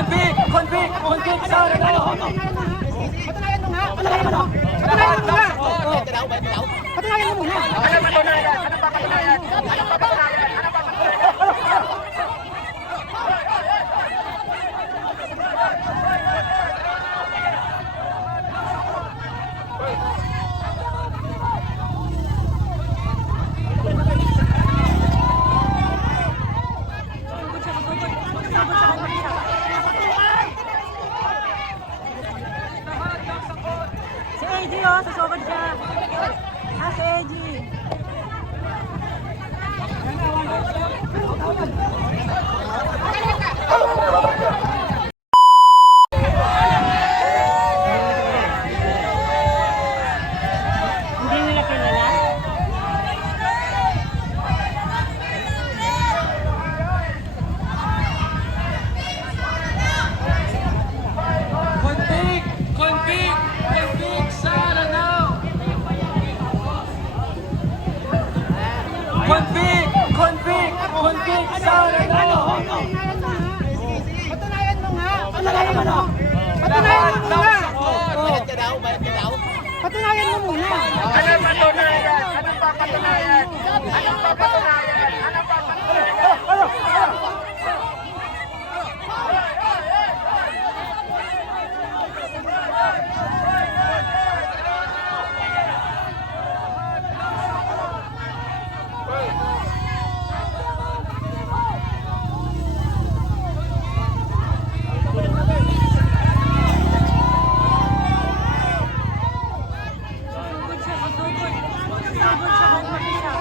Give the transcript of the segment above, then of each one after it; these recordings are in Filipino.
Convict sa ano? Patunayan mo nga. Patunayan mo nga. Patunayan mo muna. Ano patunayan? Ano pa patunayan? Ano pa patunayan? Ano pa patunayan? Si AJ oh, sasugod siya. Si AJ. Hindi nila kilala? Convict Sara now! Convict Sara now! Patunayan mo nga. Patunayan mo nga. Patunayan mo muna. Bayad ka daw? Patunayan mo muna. Ano patunayan? Ano pa patunayan? Ano pa patunayan? Ano pa patunayan? Sasugod siya, sasugod. Sasugod siya kung mag-isa.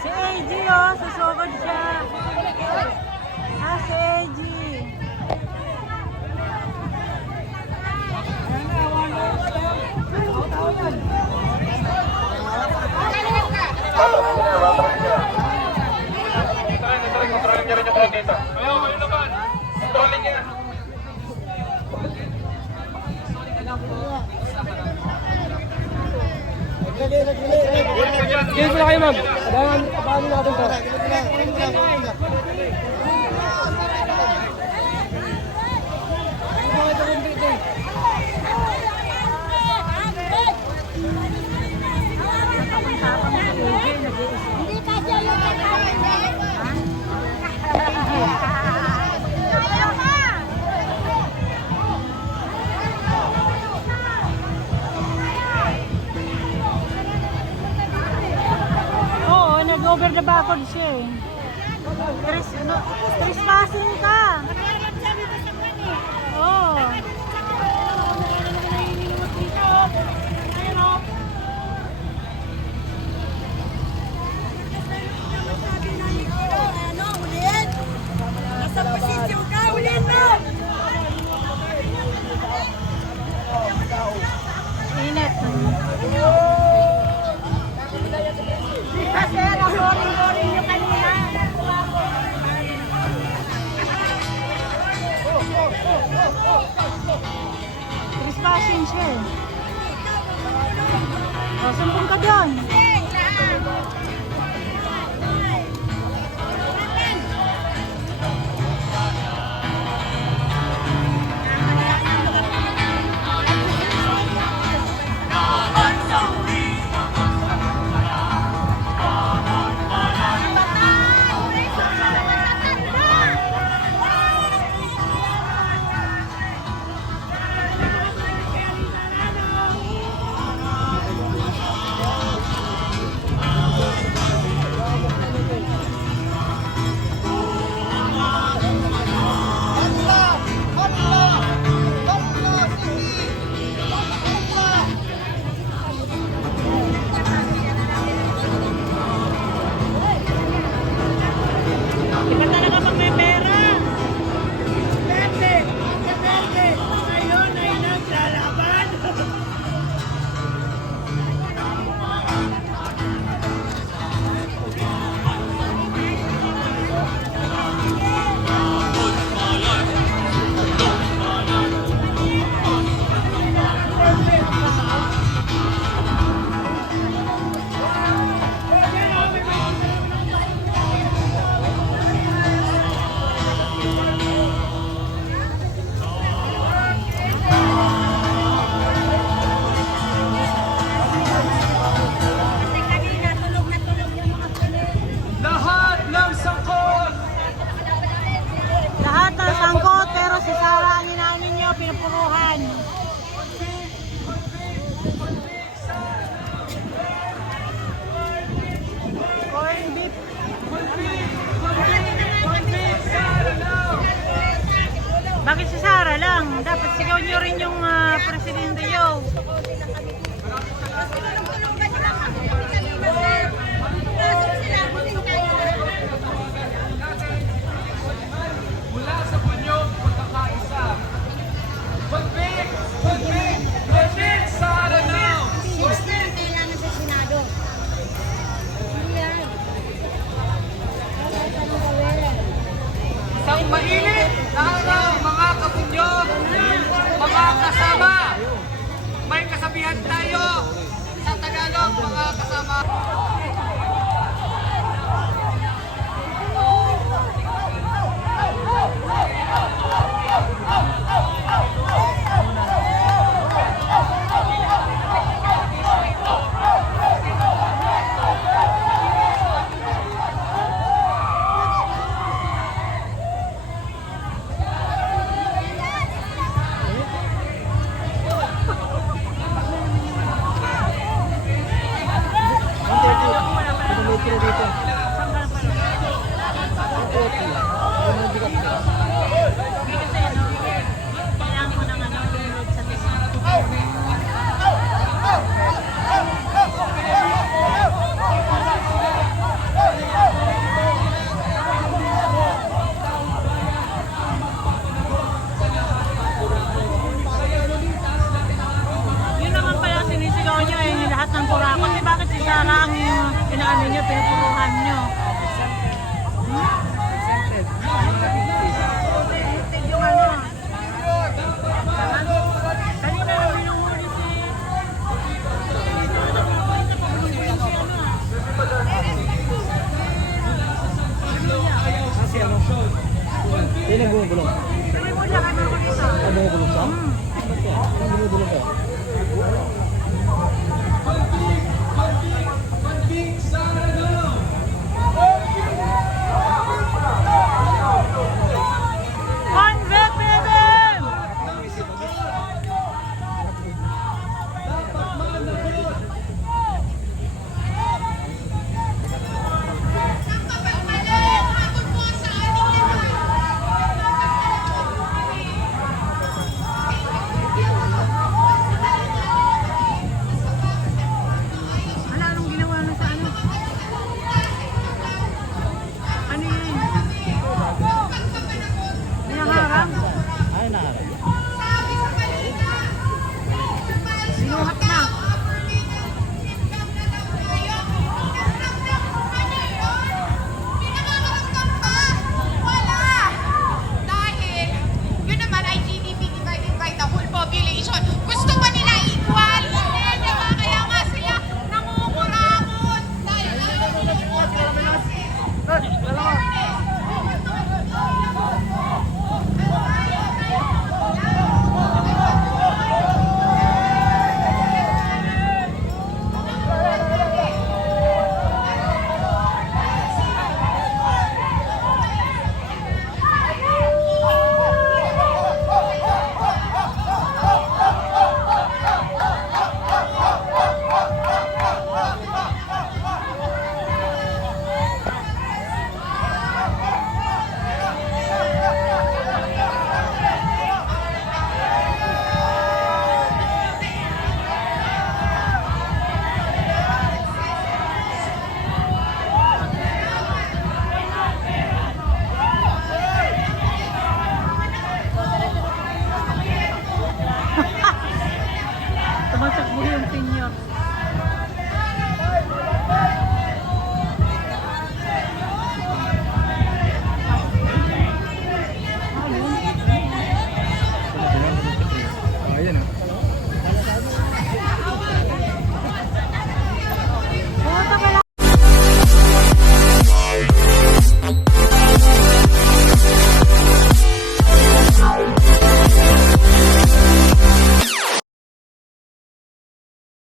Si AJ oh, sasugod siya. Si AJ. Kontrolin niya rin yung crowd dito. Ayaw, kayo naman. Kontrolin niya. Sige na kayo ma'am. Abangan natin to. Hindi kasi yung Oo, nag-over the backward siya eh. Trespassing ka. Oo. Init. Kasi boring nyo kanina. Trespassing siya eh. dapat sigaw nyo rin yung presidente nyo. Mula sa banyog pagkakaisa. Magbig! Magbig! Magbig sa Aranao! Kailangan sa Senado. Yan. Isang mainit na araw, mga kabunyog, mga kasama. May kasabihan tayo sa Tagalog, mga kasama. Kailangan ko ng yung sa TikTok. Yun naman pala sinisigaw nyo lahat ng kurakot. Bakit si Sara ang inaano nyo, pinupuruhan nyo?